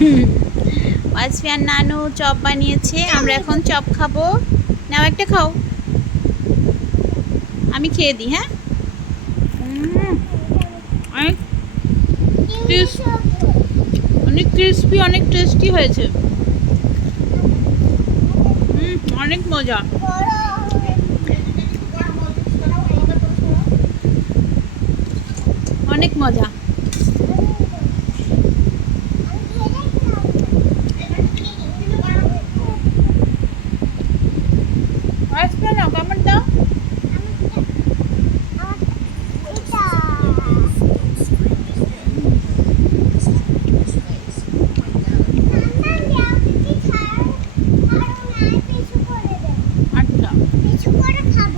ওয়াসফিয়ান নানু চপ বানিয়েছে, আমরা এখন চপ খাব। নাও একটা খাও। আমি খেয়ে দিই হ্যাঁ? অনেক. অনেক ক্রিস্পি অনেক টেস্টি হয়েছে। অনেক মজা। অনেক মজা। আইসক্রিম নাও কেমন দাও। আচ্ছা।, আচ্ছা। কিছু করে খাব।